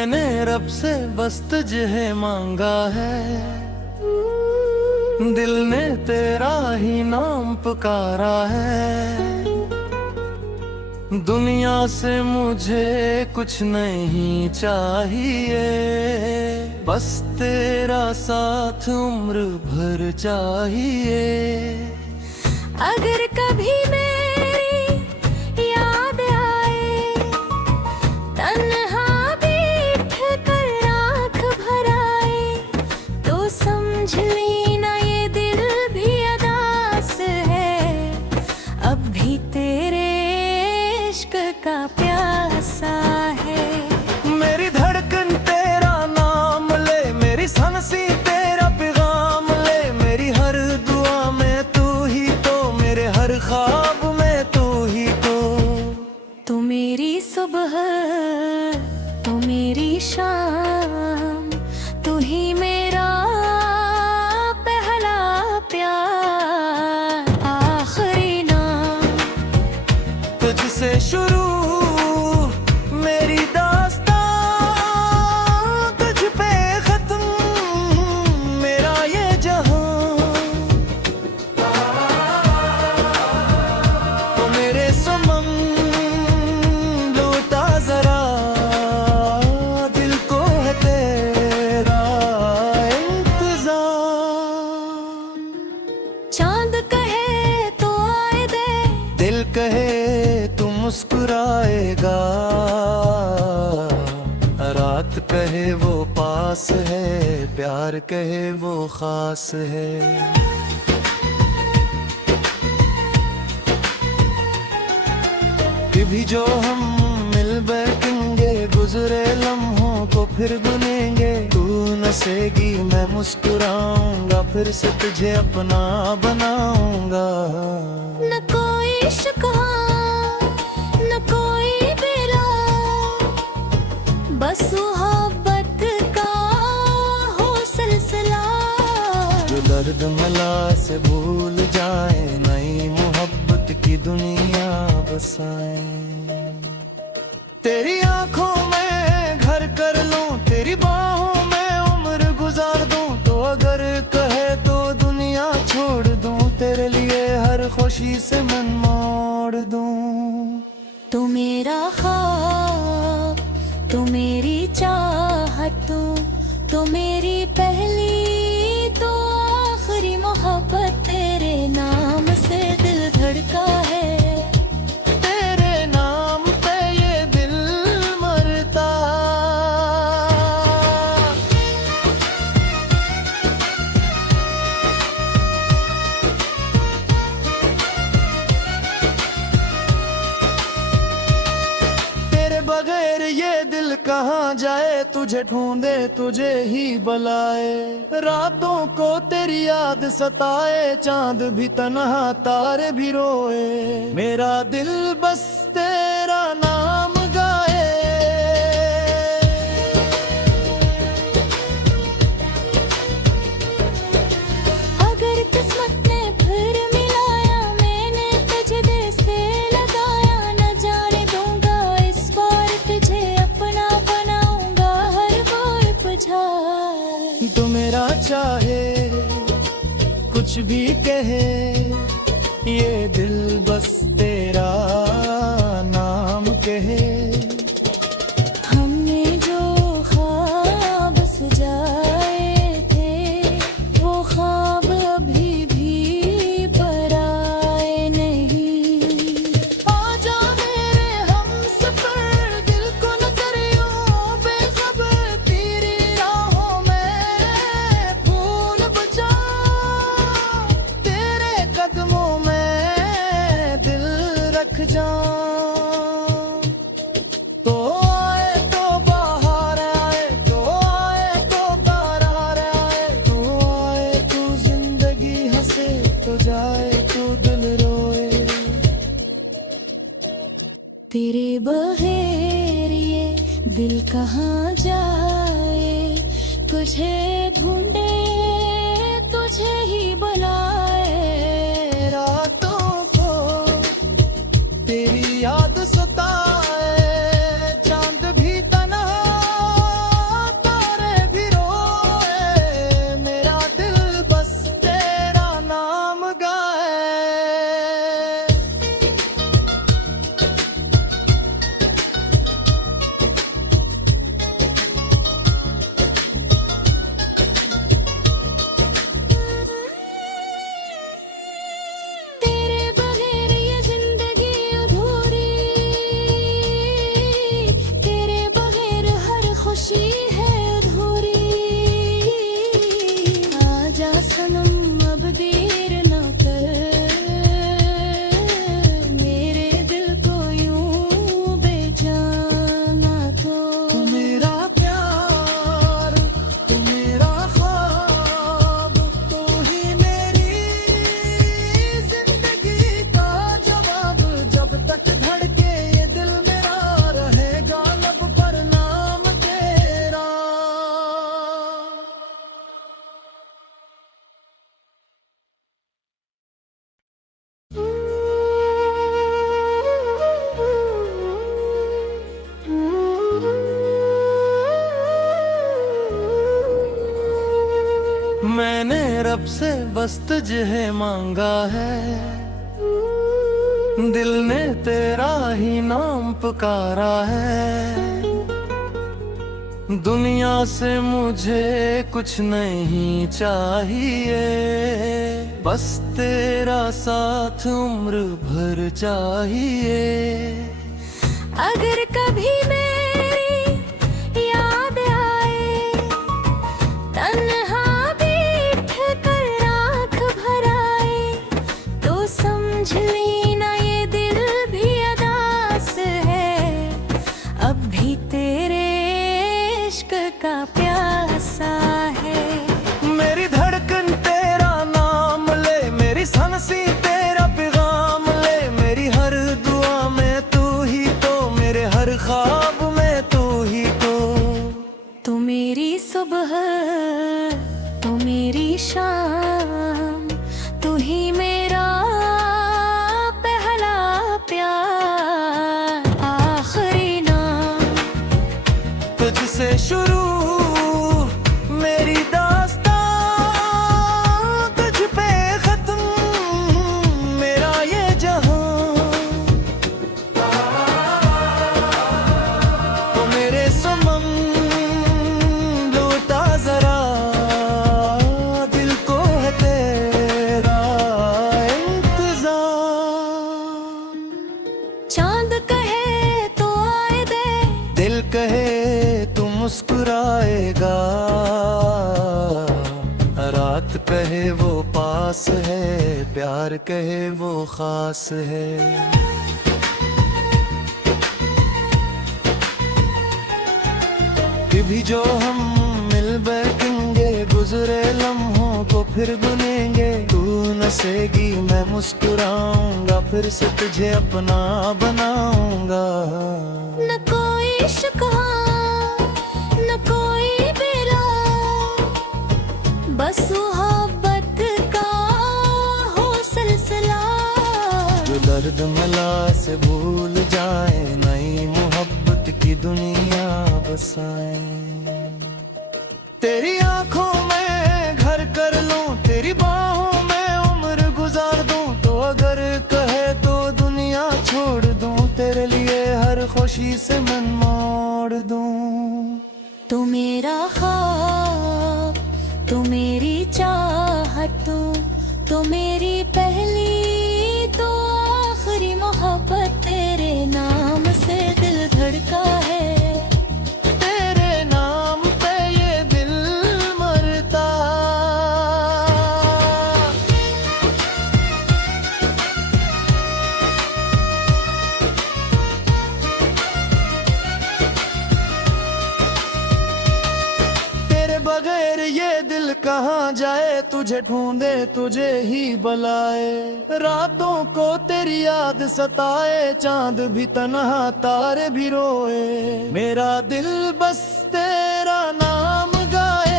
मैंने रब से बस तुझे मांगा है, दिल ने तेरा ही नाम पुकारा है। दुनिया से मुझे कुछ नहीं चाहिए, बस तेरा साथ उम्र भर चाहिए। अगर कभी मेरी याद आए, तन्हा बैठ कर आँख भर आए, तो समझ लेना ये दिल भी अदास है, अब भी तेरे इश्क का प्यासा है। मेरी धड़कन तेरा नाम ले, मेरी सांसें तेरा पैगाम ले, मेरी हर दुआ में तू ही तो, मेरे हर ख्वाब में तू ही तो। तू मेरी सुबह, तू मेरी शाम, तू ही मेरा पहला प्यार, आखिरी नाम। तुझसे शुरू मेरी दास्तां, तुझ पे खत्म मेरा ये जहां। तो मेरे समम लौटा जरा, दिल को है तेरा इंतजार। चांद कहे तो आए दे, दिल कहे तू मुस्कुराएगा, रात कहे वो पास है, प्यार कहे वो खास है। कभी जो हम मिल बैठेंगे, गुजरे लम्हों को फिर गुनेंगे। तू नसेगी मैं मुस्कुराऊंगा, फिर से तुझे अपना बनाऊंगा। न कोई शिकवा न कोई बेला, बस मोहब्बत का हो सिलसिला। जो दर्द मिला से भूल जाए, नई मोहब्बत की दुनिया बसाए। तेरी आंखों में घर कर लूं, तेरी बाहों में उम्र गुजार दूं, तो अगर कहे तो दुनिया छोड़ दूं, तेरे लिए हर खुशी से मन मोड़ दूं। तू मेरा ख्वाब, तू मेरी चाहत, तू मेरी पहली तो आखिरी मोहब्बत। तेरे नाम से दिल धड़का है, तेरे नाम पे ये दिल मरता। तेरे बगैर ये दिल कहाँ जाए, तुझे ढूंढे तुझे ही बुलाए। रातों को तेरी याद सताए, चांद भी तन्हा तारे भी रोए। मेरा दिल बस तेरा नाम गाए। अगर किस्मत ने फिर मिलाया, मैंने तुझे से लगाया, न जाने दूंगा इस बार तुझे अपना बनाऊंगा, हर बार बुझा। तो मेरा चाहे कुछ भी कहे, ये दिल बस तेरा नाम कहे। हमने जो ख्वाब सजाए थे, वो ख्वाब अभी भी पराए नहीं। आजा मेरे हमसफर, दिल को न करियो बेखबर, तेरी राहों में फूल बचा, तेरे कदमों में दिल रख जाऊं। तो आए तो बाहर आए, तो आए तो बाहर आए, तो आए तो जिंदगी हंसे, तो जाए तो दिल रोए। तेरे बगैर ये दिल कहाँ जाए, तुझे ढूंढे तुझे ही बुलाए। रातों को तेरी याद सताए, चांद भी तन्हा मैंने रब से बस तुझे मांगा है, दिल ने तेरा ही नाम पुकारा है। दुनिया से मुझे कुछ नहीं चाहिए, बस तेरा साथ उम्र भर चाहिए। अगर कभी मेरी याद आए, तन्हा बैठ कर आँख भर आए, तो समझ लेना ये दिल भी अदास है, अब भी तेरे इश्क का प्यासा है। मेरी धड़कन तेरा नाम ले, मेरी सांसें तेरा पैगाम ले, मेरी हर दुआ में तू ही तो, मेरे हर ख्वाब में तू ही तो। तू मेरी सुबह, तू मेरी शाम, तू ही मेरा पहला प्यार, आखिरी नाम। तुझसे शुरू मेरी दास्तां, तुझ पे खत्म मेरा ये जहां। तो मेरे समम लौटा जरा, दिल को है तेरा इंतजार। चांद कहे तो आए दे, दिल कहे तू मुस्कुराएगा, रात कहे वो पास है, प्यार कहे वो खास है। कभी जो हम मिल बैठेंगे, गुजरे लम्हों को फिर बुनेंगे। तू नसेगी मैं मुस्कुराऊंगा, फिर से तुझे अपना बनाऊंगा। न कोई शिकवा न कोई बेला, बस मोहब्बत का हो सिलसिला। जो दर्द मिला से भूल जाए, नई मोहब्बत की दुनिया बसाए। तेरी आंखों में घर कर लूं, तेरी बाहों में उम्र गुजार दूं। तो अगर कहे तो दुनिया छोड़ दूं, तेरे लिए हर खुशी से मन मोड़ दूं। तू मेरा ख्वाब, तू मेरी चाहत, तू मेरी पहली तो आखिरी मोहब्बत। तेरे नाम से दिल धड़का है, तेरे नाम पे ये दिल मरता। तेरे बगैर ये दिल कहाँ जाए, तुझे ढूंढे तुझे ही बुलाए। रातों को तेरी याद सताए, चांद भी तन्हा तारे भी रोए। मेरा दिल बस तेरा नाम गाए।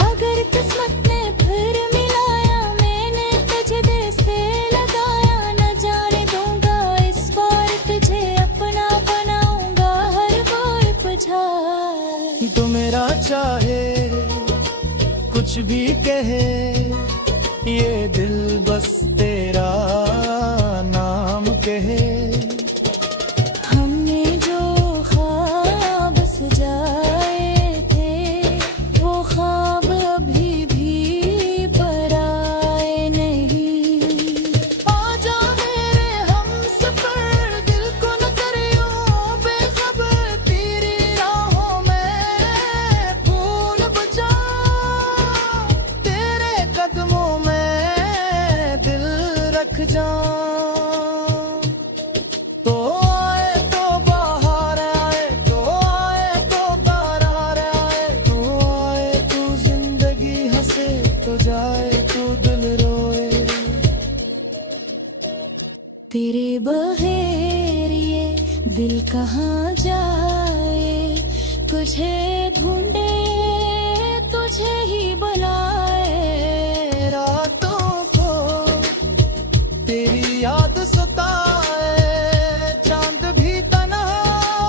अगर किस्मत ने फिर मिलाया, मैंने तुझे दिल से लगाया। न जाने दूंगा इस बार तुझे अपना बनाऊंगा, हर बार बुझाए। तो मेरा चाहे कुछ भी कहे, ये दिल बस तेरा नाम कहे। हमने जो ख्वाब सजाए थे, वो ख्वाब अभी भी पराए नहीं। आजा मेरे हमसफर, दिल को न करियो बेखबर। तेरी राहों में फूल बचा, तेरे कदमों में दिल रख जाऊं। तो आए तो बाहर आए, तो आए तो बाहर आए। तू आए तू जिंदगी हंसे, तो जाए तू दिल रोए। तेरे बगैर ये दिल कहाँ जाए, तुझे ढूंढे तुझे ही बुलाए। रातों को तेरी याद सताए, चांद भी तन्हा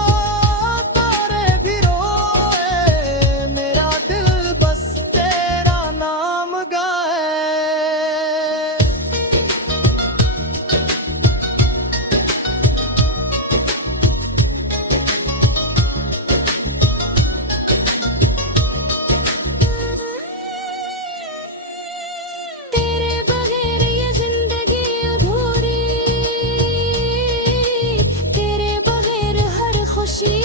खुशी